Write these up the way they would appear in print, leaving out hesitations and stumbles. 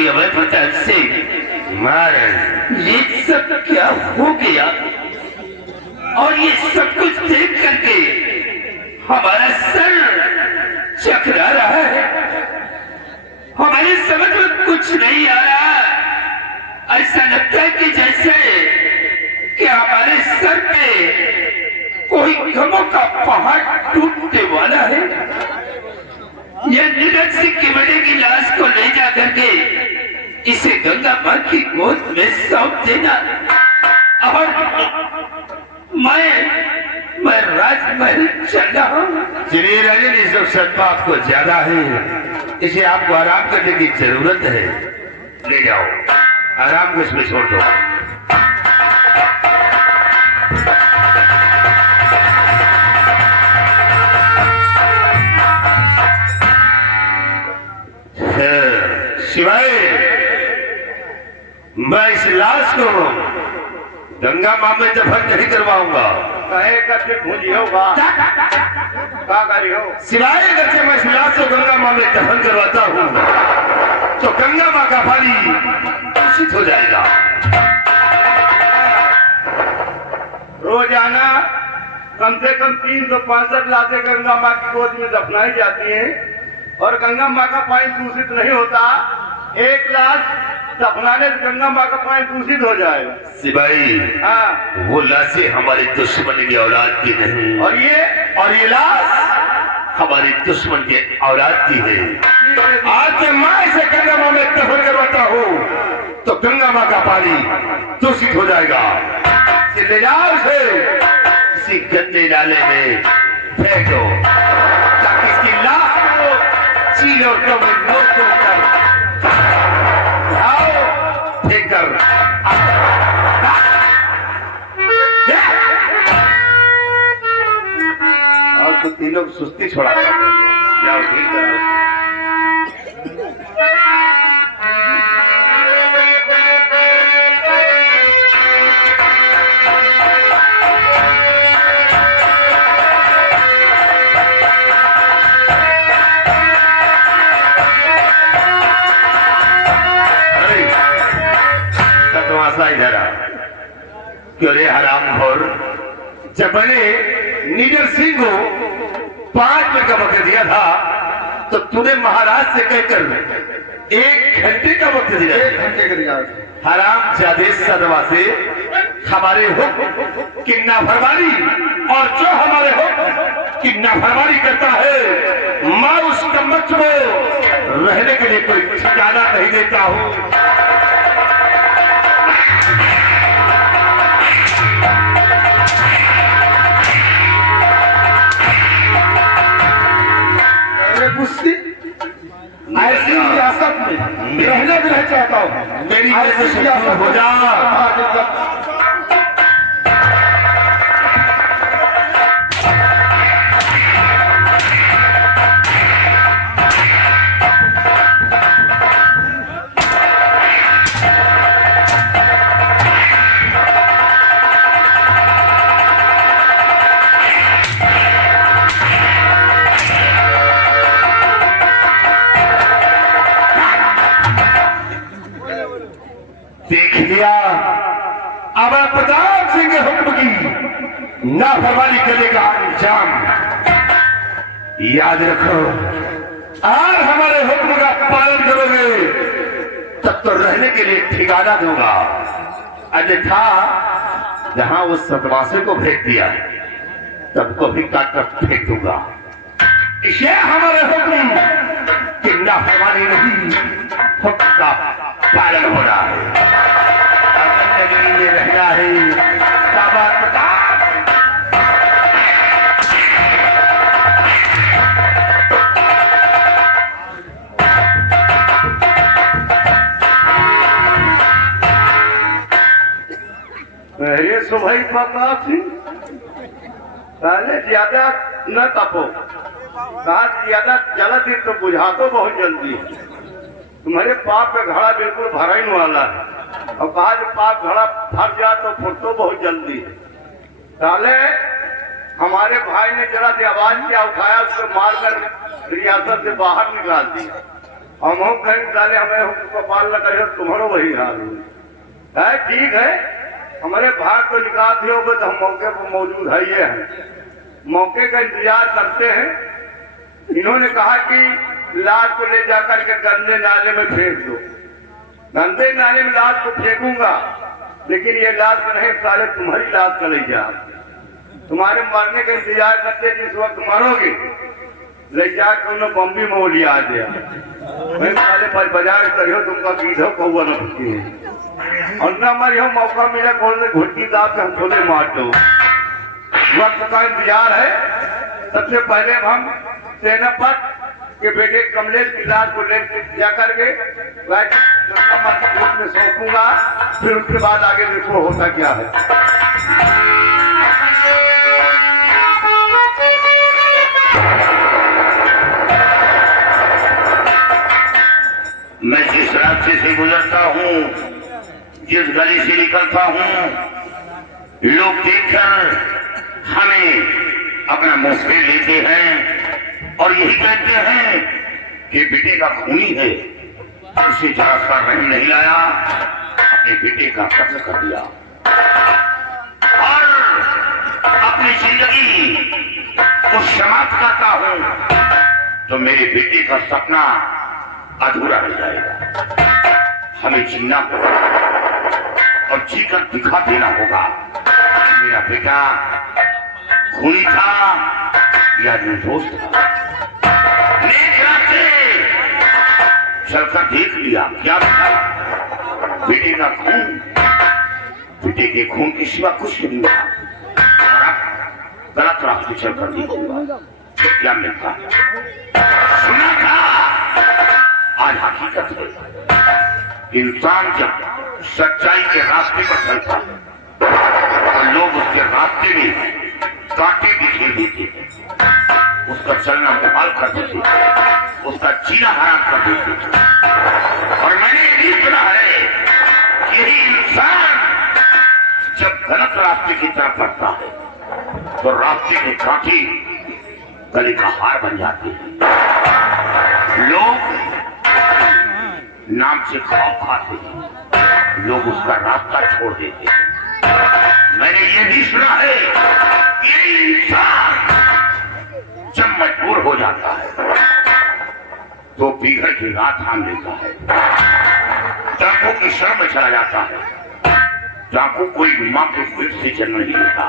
के अवैध प्रचार से महाराज ये सब क्या हो गया? और ये सब कुछ देख करके हमारा सर चकरा रहा है, हमारे समझ में कुछ नहीं आ रहा। ऐसा लगता है कि जैसे कि हमारे सर पे कोई गमों का पहाड़ टूटने वाला है। यह नीरज सिंह की बेटे की लाश को ले जा करके इसे गंगा मां की गोद में सौंप देना और मैं राजमहल चला हूँ। चलिए राजन, ये सब सत्ता आपको ज्यादा है, इसे आपको आराम करने की जरूरत है। ले जाओ, आराम को इसमें छोड़ दो। शिवाय, मैं इस लाश को गंगा मां में दफन नहीं करवाऊंगा। सिवाय अगर से मैं इस लाश को गंगा मां में दफन करवाता हूँ तो गंगा मां का पानी दूषित हो जाएगा। रोजाना कम से कम 365 लाशें गंगा मां की गोद में दफनाई जाती हैं और गंगा मां का पानी दूषित नहीं होता। एक लाश दफनाने से गंगा मां का पानी दूषित हो जाएगा। सिपाही, हाँ, वो लाशें हमारे दुश्मन की औलाद की नहीं, और ये लाश हमारे दुश्मन के औलाद की है। आज मैं इसे गंगा मां में दफन करवाता हूँ तो गंगा मां का पानी दूषित हो जाएगा। ले जाओ उसे किसी गंदे नाले में फेंक दो ताकि इसकी लाश को चील और कभी नोच कर फेंक कर और तो तीनों को सुस्ती छोड़ा जाओ, ठीक करो। क्यों रे हरामखोर, जब मैंने नीरज सिंह को 5 मिनट का वक्त दिया था तो तूने महाराज से कहकर 1 घंटे का वक्त दिया। 1 घंटे का दिया। हराम जादे सदवा से हमारे हुक्म की नाफरमानी, और जो हमारे हुक्म की नाफरमानी करता है मैं उस कमबख्त को रहने के लिए कोई ठिकाना नहीं देता हूँ। ऐसी रियासत में रहना भी नहीं चाहता हूँ। मेरी ऐसी रियासत हो जा। देख लिया, अब प्रताप सिंह के हुक्म की नाफरमानी करने का अंजाम याद रखो। और हमारे हुक्म का पालन करोगे तब तो रहने के लिए ठिकाना दूंगा, अन्यथा जहां उस सतवासे को फेंक दिया तब को भी काट कर फेंक दूंगा। ये हमारे हुक्म की नाफरमानी नहीं, हुक्म का पालन हो रहा है। ये रहना है बाबा प्रताप। अरे सुभाई प्रताप सिंह, पहले ज्यादा न तपो, साथ ज्यादा जलत ही तो बुझा तो बहुत जल्दी है। तुम्हारे पाप का घड़ा बिल्कुल भरा ही वाला है, और कहा जो पाप घड़ा भर जाए तो फुट तो बहुत जल्दी है। पहले हमारे भाई ने जरा सी आवाज क्या उठाया, उसको मारकर रियासत से बाहर निकाल दिया। हम हो कहीं साले हमें कपाल न करे तुम्हारो वही हाल है। ठीक है, हमारे भाग को निकाल दियो तो हम मौके पर मौजूद है ये हैं, मौके का इंतजार करते हैं। इन्होंने कहा कि लाश को ले जाकर के गंदे नाले में फेंक दो। गंदे नाले में लाश को फेंकूंगा, लेकिन ये लाश नहीं साले तुम्हारी लाश का ले जा, तुम्हारे मरने का इंतजार करते जिस वक्त मरोगे ले जाकर उन्होंने बम्बी में लिया दिया। मैं साले पर बाजार करियो तुमका पीछो कौआ न भूखी है और न मरियो मौका मिला कौन से घुट्टी दाब से हम छोले मार दो। वक्त का इंतजार है। सबसे पहले हम सेनापत के बेटे कमलेश की लाश को ले जाकर के में सौंपूंगा, फिर उसके बाद आगे देखो होता क्या है। मैं जिस रास्ते से गुजरता हूँ, जिस गली से निकलता हूँ, लोग देखकर हमें अपना मुंह फेर लेते हैं और यही कहते हैं कि बेटे का खूनी है, उसे जरा सा रहम नहीं लाया, अपने बेटे का कत्ल कर दिया और अपनी जिंदगी को समाप्त करता हूँ तो मेरे बेटे का सपना अधूरा रह जाएगा। हमें जीना होगा और जीकर दिखा देना होगा कि मेरा बेटा खूनी था या निर्दोष था। नेक रास्ते चलकर देख लिया, क्या था बेटे का खून, बेटे के खून के सिवा कुछ नहीं था। और अब गलत रास्ते चलकर देखूंगा क्या मिलता है। सुना था, आज हकीकत है। इंसान जब सच्चाई के रास्ते पर चलता है तो लोग उसके रास्ते में कांटे बिखेर देते हैं, उसका चलना मुहाल कर देते हैं, उसका जीना हराम कर देते हैं। और मैंने ये भी सुना है, यही इंसान जब गलत रास्ते की तरफ बढ़ता है तो रास्ते के कांटे गले का हार बन जाते हैं। लोग नाम से खौफ खाते हैं, लोग उसका रास्ता छोड़ देते हैं। मैंने ये भी सुना है, ये इंसान जब मजबूर हो जाता है तो बिगड़ की रात थाम लेता है, डाकू की शरण में चला जाता है। डाकू कोई मां के पेट से जन्म नहीं लेता,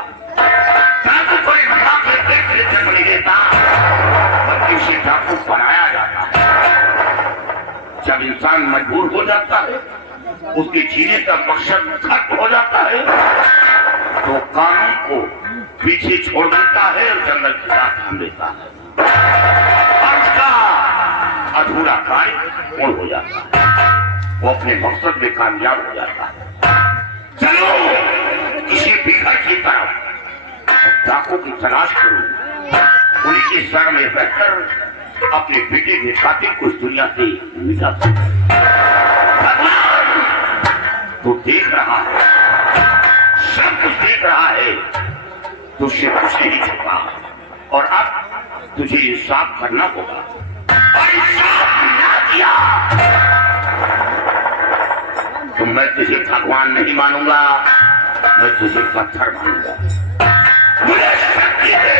डाकू कोई मां के पेट से जन्म नहीं लेता, बल्कि उसे डाकू बनाया जाता है। जब इंसान मजबूर हो जाता है, उसके जीने का मकसद खत्म हो जाता है तो कानून को पीछे छोड़ देता है और जंगल की राह थाम लेता है और उसका अधूरा कार्य पूर्ण हो जाता है, वो अपने मकसद में कामयाब हो जाता है। चलो किसी बिगड़ की तरफ और डाकू की तलाश करो, उन्हीं के सर में रहकर अपने बेटे के कातिल को इस दुनिया से मिटा सकते। भगवान तो देख रहा है, सब कुछ देख रहा है, तुझसे कुछ नहीं छुपा और अब तुझे इंसाफ करना होगा और इंसाफ ना किया तो मैं तुझे भगवान नहीं मानूंगा, मैं तुझे पत्थर मानूंगा। मुझे शक्ति दे,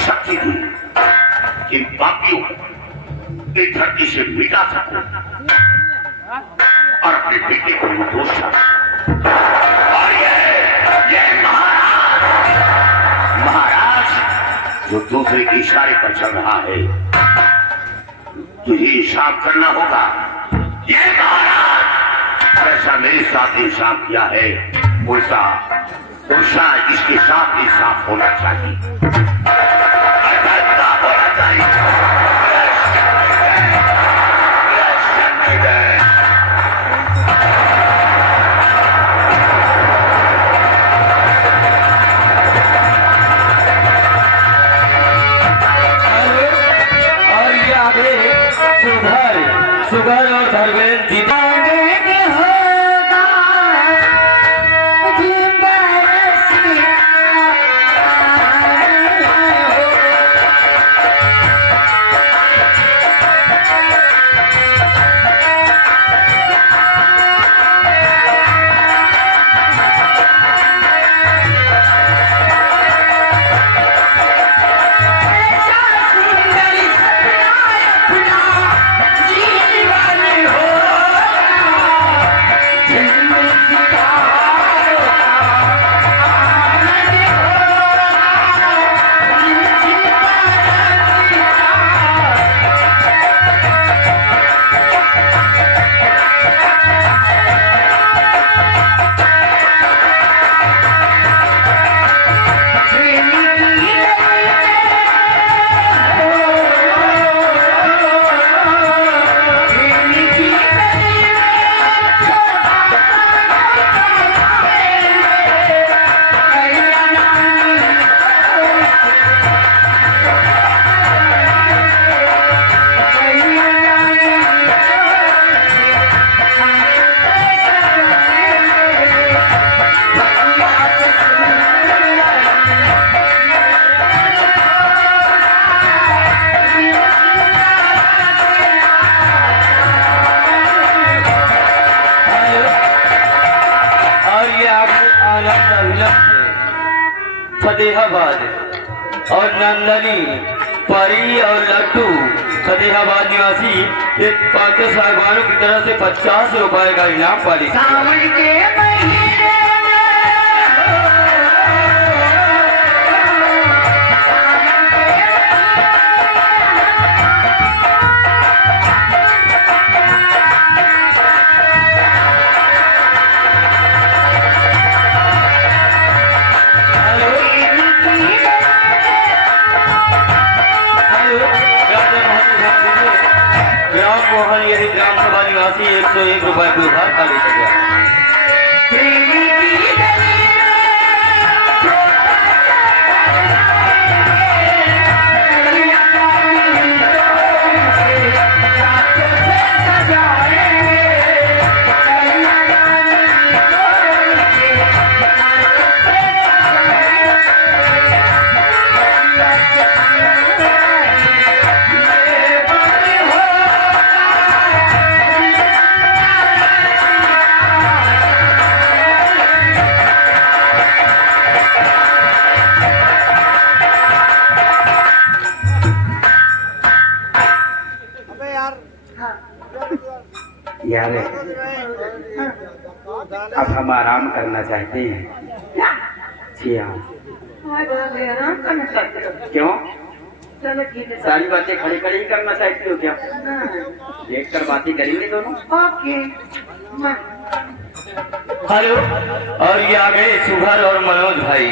शक्ति दी, इन पापियों को इस धरती से मिटा सकूं और अपने बेटे को निर्दोष साबित। और ये महाराज जो दूसरे के इशारे पर चल रहा है, तुझे इंसाफ करना होगा। ये महाराज जैसा मेरे साथ इंसाफ किया है वैसा इसके साथ इंसाफ होना चाहिए। सुगर और धर्मेंद्र जीता फतेहाबाद और नंदनी परी और लड्डू फतेहाबाद निवासी एक पाके साहबानों की तरफ से 50 रुपए का इनाम पाली। सावन के महीने ग्राम मोहन यही ग्राम सभा निवासी 101 रुपए को उधार खा ले सके। यार अब हम आराम करना चाहते हैं। जी हाँ। क्यों? चलो ठीक है। सारी बातें खड़े खड़े ही करना चाहती हो क्या? देख कर बातें करेंगे दोनों। ओके। हेलो, और ये आ गए सुभर और मनोज भाई।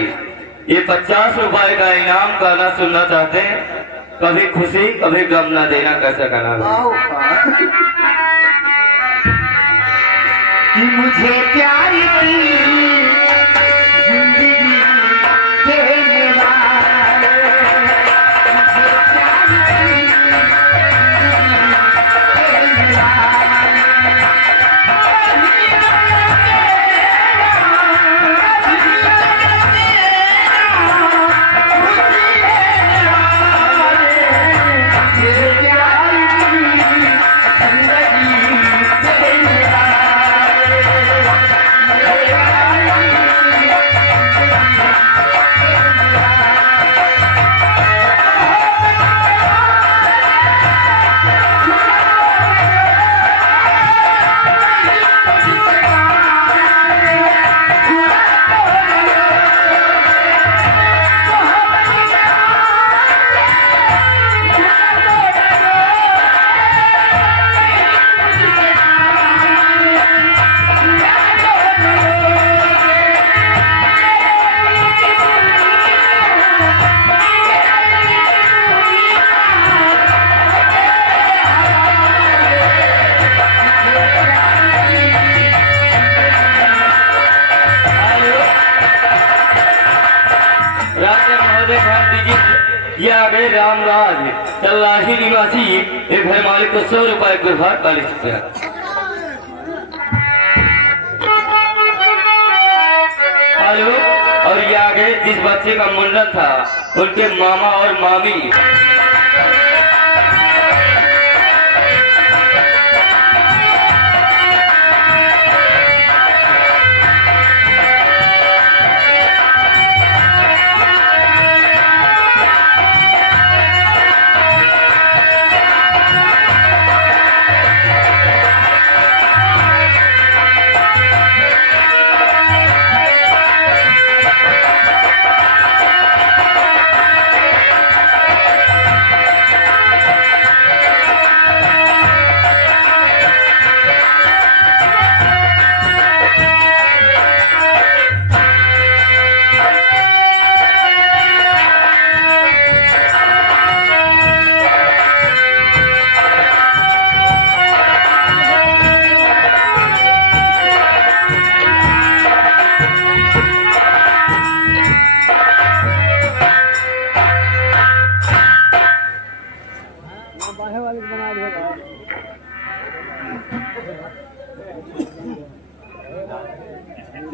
ये 50 रुपए का इनाम करना सुनना चाहते हैं। कभी खुशी कभी गम ना देना कैसा गाना है। कि मुझे प्यार की जिंदगी देने वाले, मुझे प्यार की जिंदगी देने ये आ गए रामराज तल्लाही निवासी। एक घर मालिक को 100 रुपए को उधार पाली सकते हैं। हेलो, और ये आ गए जिस बच्चे का मुंडन था उनके मामा और मामी।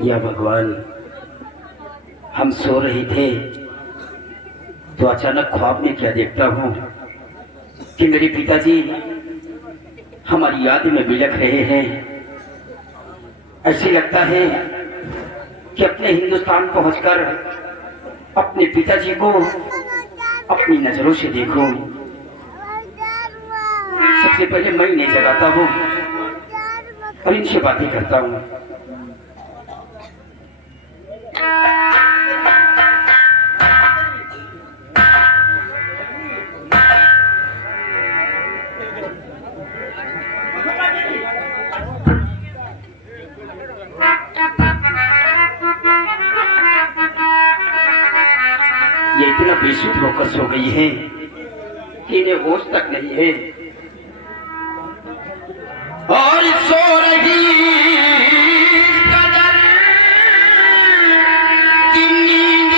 या भगवान, हम सो रहे थे तो अचानक ख्वाब में क्या देखता हूँ कि मेरे पिताजी हमारी याद में बिलख रहे हैं। ऐसे लगता है कि अपने हिंदुस्तान पहुंचकर अपने पिताजी को अपनी नजरों से देखूं। सबसे पहले मैं इन्हें जगाता हूँ और इनसे बातें करता हूँ। ये इतना बेसुध होकर सो गई है कि इन्हें होश तक नहीं है और सो रही कदर कि नींद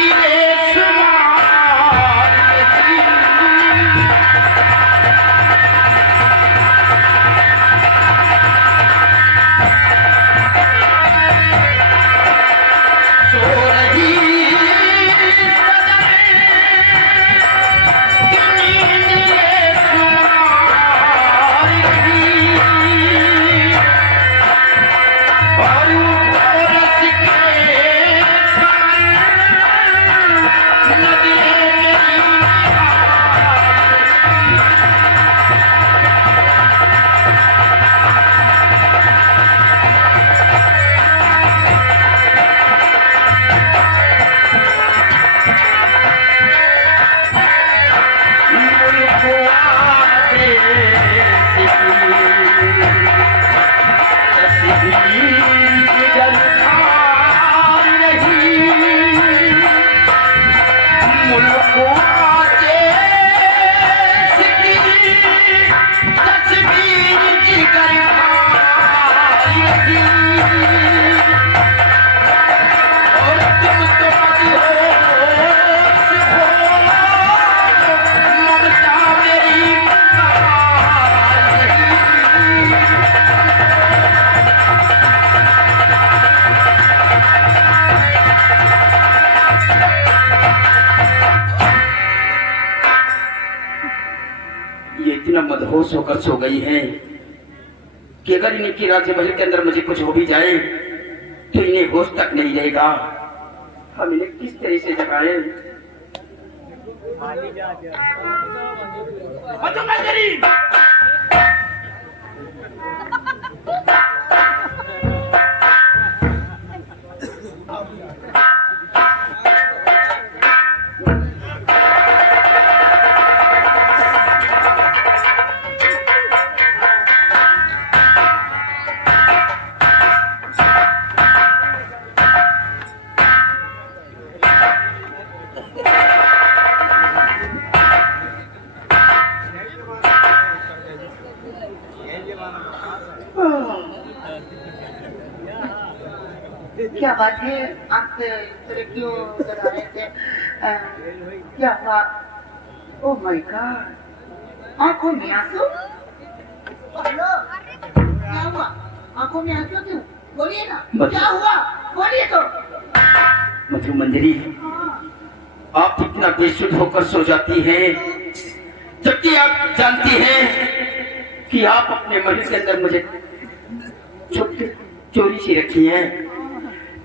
मदहोश होकर सो गई है कि अगर इनकी राज्य महल के अंदर मुझे कुछ हो भी जाए तो इन्हें होश तक नहीं रहेगा। हम इन्हें किस तरह से जगाए? क्या बात है? आप क्यों जगा रहे थे? क्या हुआ? ओह माय गॉड, आंखों में आंसू? हेलो, क्या हुआ? आंखों में आंसू क्यों? बोलिए ना, क्या हुआ? बोलिए तो। मधु मंजरी, आप इतना बेसुध होकर सो जाती हैं जबकि आप जानती हैं कि आप अपने महल के अंदर मुझे चोरी से रखी हैं,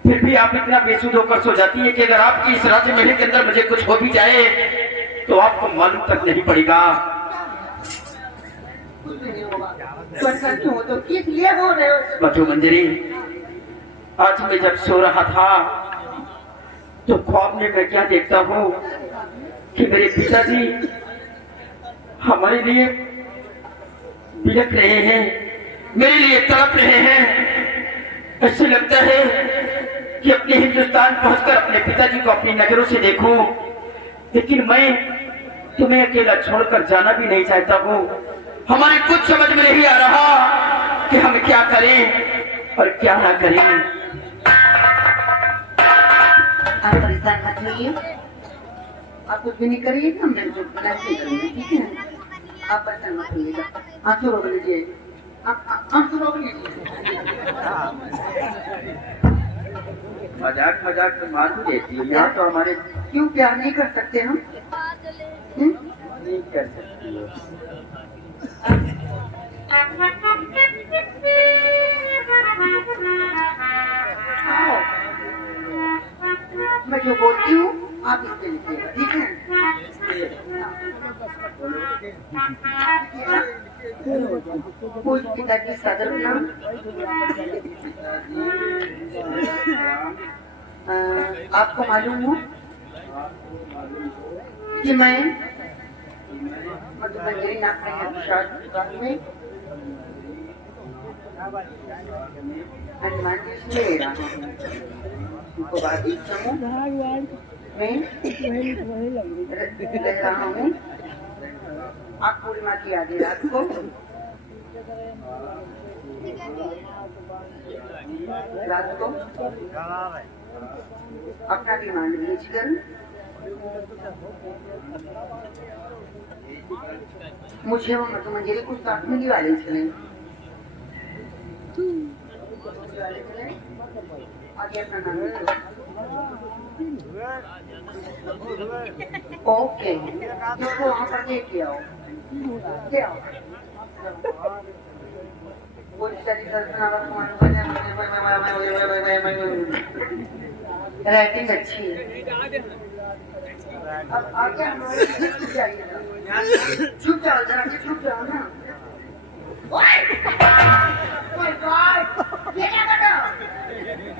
फिर भी आप इतना बेसुध होकर सो जाती है कि अगर आपकी इस राज्य महल के अंदर मुझे कुछ हो भी जाए तो आपको मालूम तक नहीं पड़ेगा। तो किस लिए बोल रहे हो? मधु मंजरी, आज मैं जब सो रहा था तो ख्वाब में मैं क्या देखता हूँ कि मेरे पिताजी हमारे लिए बिलख रहे हैं, मेरे लिए तड़प रहे हैं। ऐसे लगता है कि अपने हिंदुस्तान पहुंचकर अपने पिताजी को अपनी नजरों से देखूं, लेकिन मैं तुम्हें अकेला छोड़कर जाना भी नहीं चाहता हूँ। हमारे कुछ समझ में नहीं आ रहा कि हम क्या करें और क्या ना करें। आप परेशान मत होइए, आप कुछ भी नहीं करिए, हम जो नहीं करेंगे, ठीक है? आप परेशान मत होइएगा, आंसू रोक लीजिए, आंसू रोक लीजिए। मजाक मजाक में मार भी देती है, यहाँ तो हमारे क्यों प्यार नहीं कर सकते हम? नहीं कर सकती हो। मैं जो बोलती हूँ आप इससे लिखिएगा, ठीक है? पूछ पिताजी सदर नाम आपको मालूम हो कि मैं मधुमंजरी नाम में हनुमान जी से ले रहा हूँ उनको बाधित समूह में रह रहा हूँ। आप पूर्णिमा की आधी रात को अपना डिमांड भेजकर मुझे वो मधुमंजरी को साथ में दिवाले चले आगे अपना नाम ओके तो वहाँ पर देख लिया क्या राइटिंग अच्छी है। अब आगे हमारे छुप जाओ जरा, छुप जाओ ना। ये क्या कर रहे हो?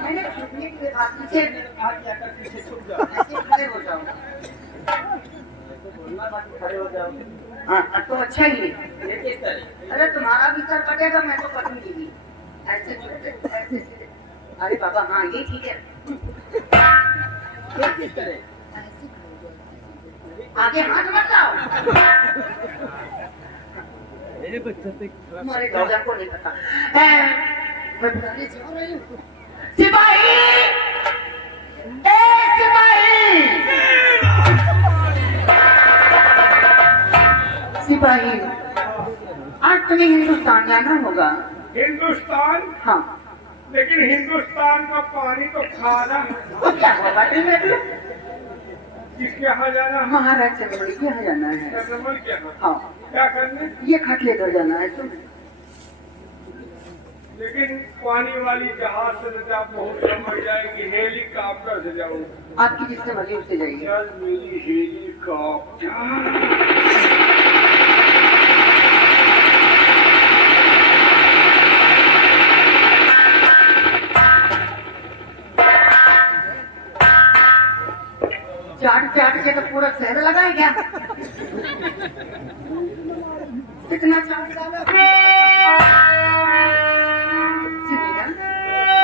मैंने छुपने के बाद पीछे छुप जाओ, ऐसे खड़े हो जाओ। खड़े हो जाओ। हाँ तो अच्छा ही है। अरे तुम्हारा भी सर कटेगा, मैं तो कटूंगी ऐसे छुपते ऐसे सीधे। अरे बाबा हाँ ये ठीक है। आगे हाथ मत लाओ, हमारे घर को नहीं पता। मैं बताने जा रही हूँ। सिपाही, सिपाही, आज तुम्हें हिंदुस्तान जाना होगा। हिंदुस्तान? हाँ। लेकिन हिंदुस्तान का पानी तो खाना है। तो क्या हुआ बातें में? किसके यहाँ जाना है? महाराज चंद्रमणि के यहाँ जाना है। चंद्रमणि के यहाँ? हाँ। क्या करने? ये खत लेकर जाना है तुम। लेकिन पानी वाली जहाज से तो आप बहुत समझ जाएंगे, हेलीकॉप्टर से जाऊँ। आपकी जिससे मर्जी उससे जाइए। चल मेरी हेलीकॉप्टर। चाट के तो पूरा शहर लगा है क्या? कितना चाट लगा?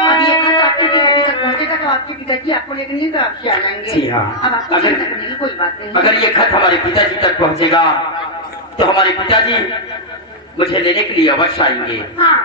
अब ये खत आपके पिताजी तक पहुंचेगा तो आपके पिताजी आपको लेकर नहीं तो आपसे आ जाएंगे। जी हाँ। अब आपको चिंता करने की कोई बात नहीं। अगर ये खत हमारे पिताजी तक पहुंचेगा तो हमारे पिताजी मुझे लेने के लिए अवश्य आएंगे। हाँ